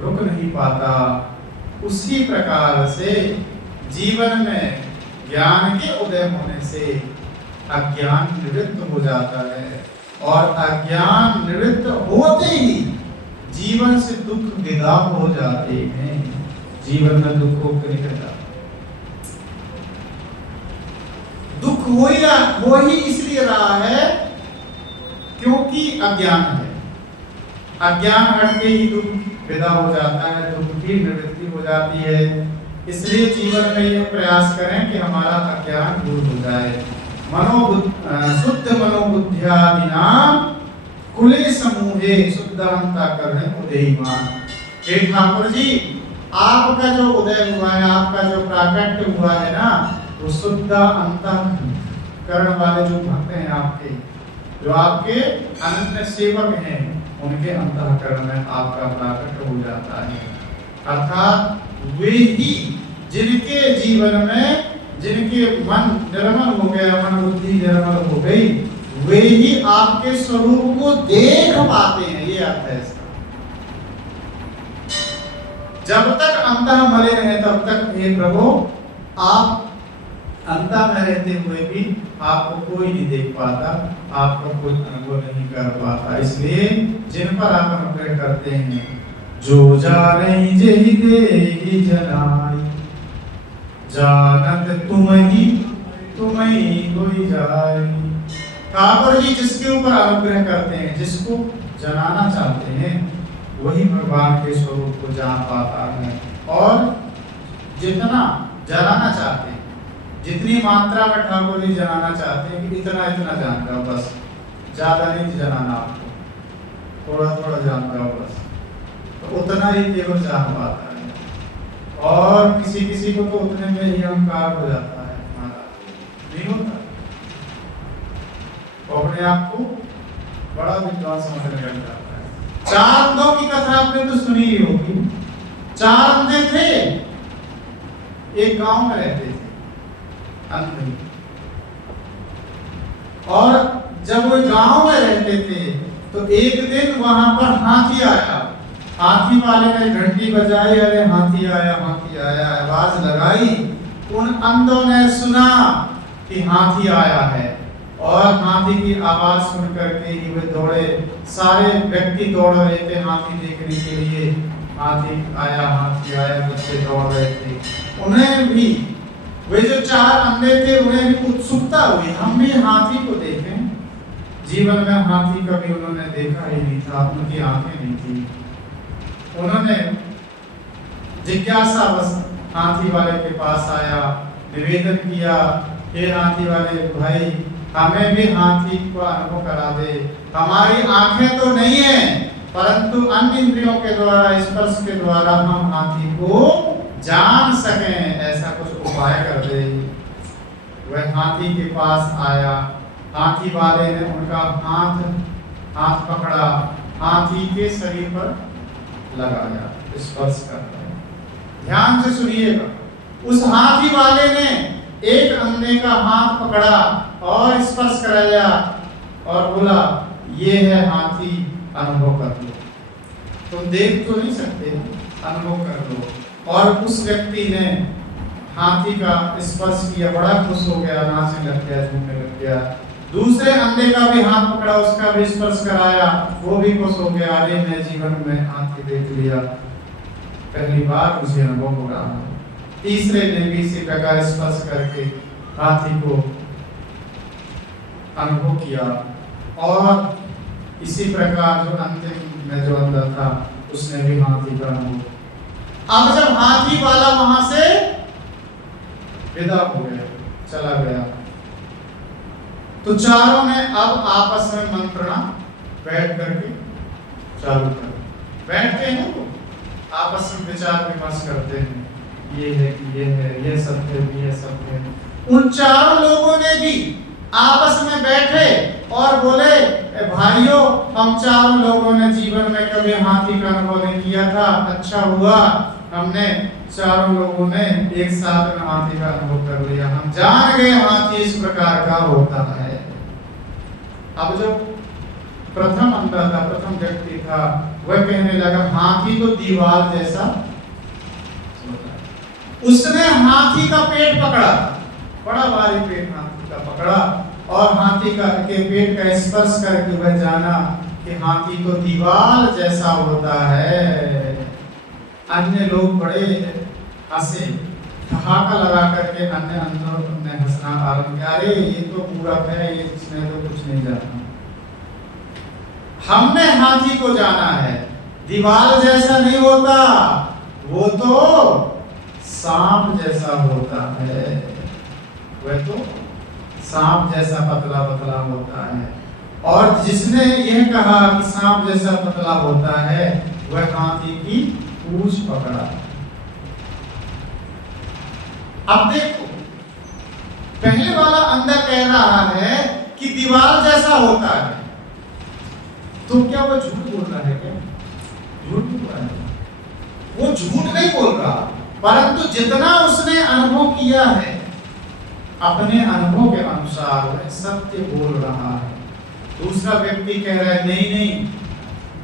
रुक नहीं पाता, उसी प्रकार से जीवन में ज्ञान के उदय होने से अज्ञान निवृत्त हो जाता है और अज्ञान निवृत्त होते ही जीवन से दुख विदा हो जाते हैं, जीवन में दुख को निकल जाता है। दुख हो ही इसलिए रहा है क्योंकि अज्ञान है। अज्ञान हटके ही दुख विदा हो जाता है, दुख की निवृत्ति हो जाती है। इसलिए जीवन में यह प्रयास करें कि हमारा अज्ञान दूर हो जाए। शुद्ध मनोबुद्ध्यादिना कुले समूहे शुद्धांता करने उदयमान। हे ठाकुर जी, आपका जो उदय हुआ है, आपका जो प्राकट्य हुआ है ना, वो शुद्ध अंतःकरण वाले जो भक्त हैं आपके, जो आपके अनन्य सेवक हैं, उनके अंतःकरण में आपका प्राकट्य हो जाता है। अर्थात वे ही जिनके जीवन में, जिनके मन निर्मल हो गया, मन बुद्धि निर्मल हो गई, वे ही आपके स्वरूप को देख पाते हैं। ये अर्थ है इसका। जब तक अंतः मलिन है तब तक हे प्रभु, आप अंतः में रहते हुए भी आपको कोई नहीं देख पाता, आपको कोई अनुभव नहीं कर पाता। इसलिए जिन पर आप अनुग्रह करते हैं, जो जाने जेहि देहि जनाई, जानत तुमहि होई जाई। ठाकुर जी जिसके ऊपर अनुग्रह करते हैं, जिसको जनाना चाहते हैं, वही भगवान के स्वरूप को जान पाता है। और जितना जनाना चाहते हैं, जितनी मात्रा में ठाकुर जी जनाना चाहते हैं कि इतना इतना जान रहा बस, ज्यादा नहीं जनाना आपको, थोड़ा थोड़ा जान रहा बस, तो उतना ही केवल जान पाता है। और किसी किसी को तो उतने में ही अहंकार हो जाता है, नहीं होता, तो अपने आप को बड़ा विद्वान समझने लग जाता है। चार अंधों की कथा आपने तो सुनी ही होगी। चार अंधे थे, एक गांव में रहते थे अंधे, और जब वो गांव में रहते थे तो एक दिन वहां पर हाथी आया। हाथी वाले ने घंटी बजाई, अरे हाथी आया, हाथी आया, आवाज लगाई। उन अंधों ने सुना कि हाथी आया है, और हाथी की आवाज सुन करके ही वे दौड़े। सारे व्यक्ति दौड़ रहे थे हाथी देखने के लिए। हाथी आया, बच्चे दौड़ रहे थे। उन्हें भी, वे जो चार अंधे थे, उन्हें भी उत्सुकता हुई, हम भी हाथी को देखें। जीवन में हाथी कभी उन्होंने देखा ही नहीं था, उनकी आंखें नहीं थी। उन्होंने जिज्ञासा बस हाथी वाले के पास आया, निवेदन किया, हे हाथी वाले भाई, हमें भी हाथी को अनुभव करा दे। हमारी आंखें तो नहीं है, परंतु अन्य इंद्रियों के द्वारा, स्पर्श के द्वारा हम हाथी को जान सकें, ऐसा कुछ उपाय कर दे। वह हाथी के पास आया हाथी वाले ने उनका हाथ पकड़ा, हाथी के शरीर पर लगाया, स्पर्श कर रहा। ध्यान से सुनिएगा, उस हाथी वाले ने एक अंधे का हाथ पकड़ा और स्पर्श कराया और बोला, ये है हाथी, अनुभव कर लो। तुम देख तो नहीं सकते, अनुभव कर लो। और उस व्यक्ति ने हाथी का स्पर्श किया, बड़ा खुश हो गया, नाचने लग गया, झूमने लग गया। दूसरे अंधे का भी हाथ पकड़ा, उसका भी स्पर्श कराया, वो भी खुश हो गया, अरे मैं जीवन में हाथी देख लिया, पहली बार मुझे अनुभव हो रहा है। तीसरे ने भी इसी प्रकार स्पर्श करके हाथी को अनुभव किया, और इसी प्रकार जो अंतिम में जो अंदर था उसने भी हाथी का अनुभव। अब जब हाथी वाला वहां से विदा हो गया, चला गया, तो चारों ने अब आपस में मंत्रणा बैठ करके चालू कर, बैठते हैं वो आपस में विचार विमर्श करते हैं, ये है कि ये है, ये सत्य है, ये सत्य है। उन चारों लोगों ने भी आपस में बैठे और बोले, भाइयों, हम चारों लोगों ने जीवन में कभी हाथी का अनुभव नहीं किया था, अच्छा हुआ हमने चारों लोगों ने एक साथ में हाथी का अनुभव कर लिया, हम जान गए हाथी इस प्रकार का होता है। अब जो प्रथम अंधा था, प्रथम व्यक्ति था, वह कहने लगा, हाथी तो दीवार जैसा होता है। उसने हाथी का पेट पकड़ा, बड़ा भारी पेट हाथी का पकड़ा, और हाथी का के पेट का स्पर्श करके वह जाना कि हाथी तो दीवार जैसा होता है। अन्य लोग बड़े हंसे, ठहाका लगा करके अन्य अंधों ने हंसना आरंभ किया, अरे ये तो मूर्ख है, ये इसने तो कुछ नहीं जाना, हमने हाथी को जाना है, दीवार जैसा नहीं होता, वो तो सांप जैसा होता है, वह तो सांप जैसा पतला पतला होता है। और जिसने यह कहा कि सांप जैसा पतला होता है, वह हाथी की पूंछ पकड़ा। अब देखो, पहले वाला अंधा कह रहा है कि दीवार जैसा होता है, तो क्या वो झूठ बोल रहा है? क्या झूठ बोल रहा है? वो झूठ नहीं बोल रहा, परंतु जितना उसने अनुभव किया है, अपने अनुभव के अनुसार वह सत्य बोल रहा है। दूसरा व्यक्ति कह रहा है, नहीं नहीं,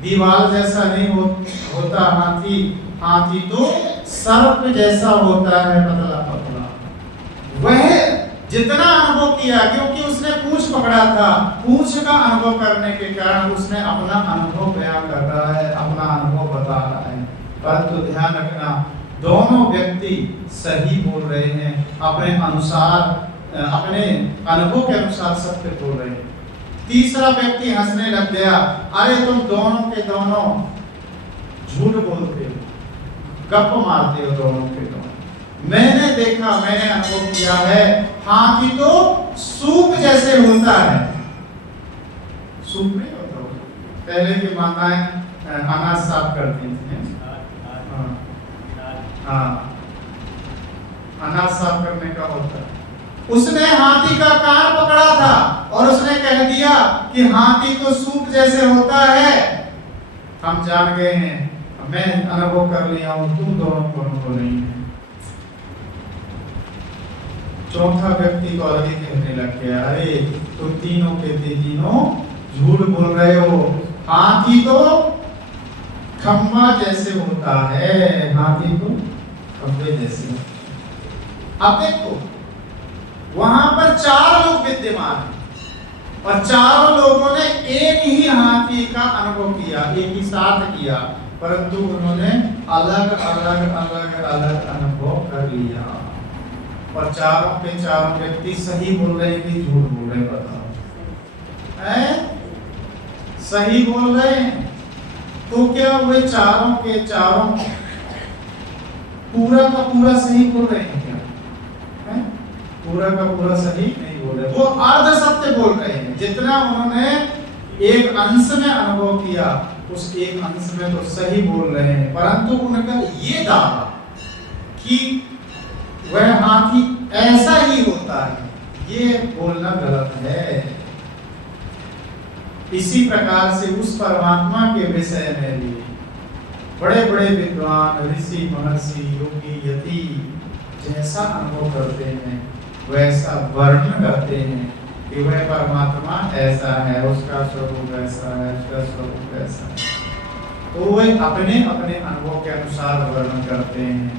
दीवार जैसा नहीं होता हाथी, हाथी तो सर्प जैसा होता है, पतला पतला। वह जितना अनुभव किया, क्योंकि उसने पूंछ पकड़ा था, पूंछ का अनुभव करने के कारण उसने अपना अनुभव बयान कर रहा है, अपना अनुभव बता रहा है। परंतु ध्यान रखना, दोनों व्यक्ति सही बोल रहे हैं, अपने अनुसार, अपने अनुभव के अनुसार सत्य बोल रहे हैं। तीसरा व्यक्ति हंसने लग गया, अरे तुम दोनों के दोनों झूठ बोलते हो, गप मारते हो दोनों के दोनों। मैंने देखा, मैंने अनुभव किया है, हाथी तो सूप जैसे होता है। सूप नहीं होता, पहले की माताएं अनाज साफ करती थी, अनाज साफ करने का होता है। उसने हाथी का कान पकड़ा था और उसने कह दिया कि हाथी तो सूप जैसे होता है, हम जान गए हैं, मैं अनुभव कर लिया हूं, तुम दोनों को अनुभव नहीं है। चौथा व्यक्ति तो आगे कहने लग गया, अरे तुम तीनों के तीनों झूठ बोल रहे हो, हाथी तो खंभा जैसे होता है, हाथी तो खंभे जैसे। अब देखो, वहां पर चार लोग विद्यमान हैं और चारों लोगों ने एक ही हाथी का अनुभव किया, एक ही साथ किया, परंतु उन्होंने अलग अलग अलग अलग अनुभव कर लिया। और चारों के चारों व्यक्ति सही बोल रहे हैं कि झूठ बोल रहे हैं? बताओ, सही बोल रहे हैं। तो क्या वे चारों के चारों पूरा का पूरा सही बोल रहे हैं? क्या पूरा का पूरा सही नहीं बोल रहे, वो अर्ध सत्य बोल रहे हैं। जितना उन्होंने एक अंश में अनुभव किया, उस एक अंश में तो सही बोल रहे हैं, परंतु उनका ये दावा कि वह हाथी ऐसा ही होता है, ये बोलना गलत है। इसी प्रकार से उस परमात्मा के विषय में भी बड़े बड़े विद्वान, ऋषि, महर्षि, योगी, यति जैसा अनुभव करते हैं वैसा वर्णन करते हैं कि वह परमात्मा ऐसा है, उसका स्वरूप ऐसा है, उसका स्वरूप ऐसा है। तो वे अपने अपने अनुभव के अनुसार वर्णन करते हैं।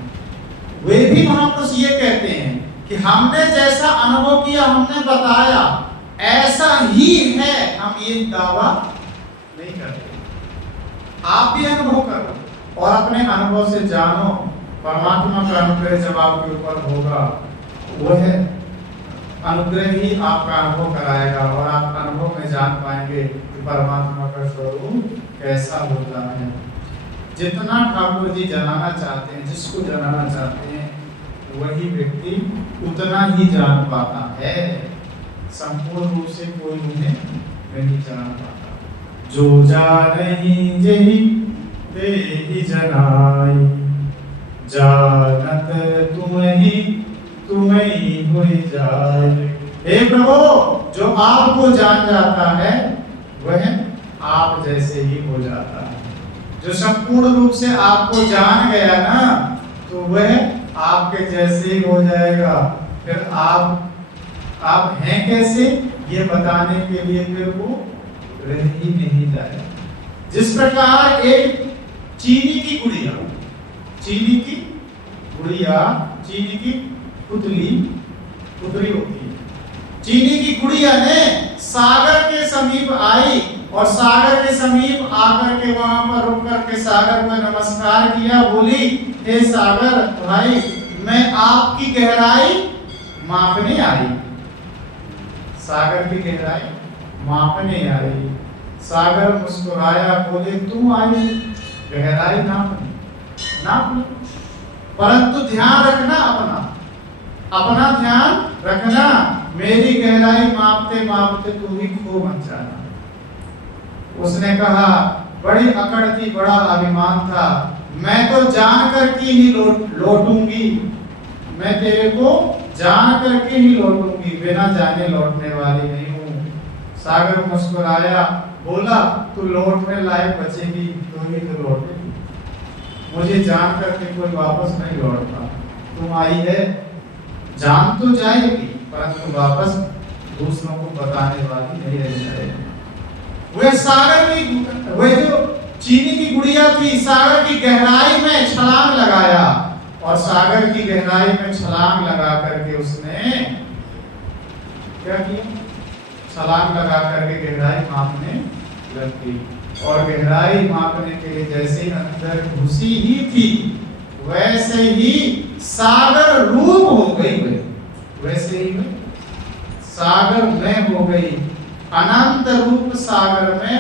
वे भी महापुरुष ये कहते हैं कि हमने जैसा अनुभव किया, हमने बताया, ऐसा ही है, हम ये दावा नहीं करते। आप भी अनुभव करो और अपने अनुभव से जानो। परमात्मा का अनुग्रह जब आपके ऊपर होगा, वह अनुग्रह ही आपका अनुभव कराएगा और आप अनुभव में जान पाएंगे कि परमात्मा का स्वरूप कैसा होता है। जितना ठाकुर जी जनाना चाहते हैं, जिसको जनाना चाहते हैं, वही व्यक्ति उतना ही जान पाता है। संपूर्ण रूप से कोई उन्हें नहीं जान पाता। जो जानहि जेहि तेहि जनाई, जानत तुम्हें होई जाए। हे प्रभु, जो आपको जान जाता है वह आप जैसे ही हो जाता है। जो संपूर्ण रूप से आपको जान गया ना, तो वह आपके जैसे ही हो जाएगा। फिर आप हैं कैसे, ये बताने के लिए फिर वो रह ही नहीं जाएगा। जिस प्रकार एक चीनी की गुड़िया, चीनी की पुतली होती है। चीनी की गुड़िया ने सागर के समीप आई और सागर के समीप आकर के वहां पर रुक कर के सागर को नमस्कार किया। बोली, हे सागर भाई, मैं आपकी गहराई मापने आई। सागर की गहराई मापने आई। सागर मुस्कुराया, बोले, तू आई गहराई नाप ली, परंतु ध्यान रखना, अपना ध्यान रखना। मेरी गहराई मापते मापते तू ही खो मत जाना। उसने कहा, बड़ी अकड़ थी, बड़ा अभिमान था, मैं तो जान करके ही लौटूंगी, मैं तेरे को जान करके ही लौटूंगी, बिना जाने लौटने वाली नहीं हूँ। सागर मुस्कुराया, बोला, तू लौटने लायक बचेगी तो ही तो लौटेगी, मुझे जान करके कोई वापस नहीं लौटता। तुम आई है, जान तो जाएगी परंतु वापस दूसरों को बताने वाली नहीं रह जाएगी। वह जो चीनी की गुड़िया थी, सागर की गहराई में छलांग लगाया और सागर की गहराई में छलांग लगा करके उसने क्या किया? छलांग लगा करके गहराई मापने लगी और गहराई मापने के लिए जैसे ही अंदर घुसी ही थी, वैसे ही सागर रूप हो गई, वैसे ही सागर में हो गई। अनंत रूप सागर में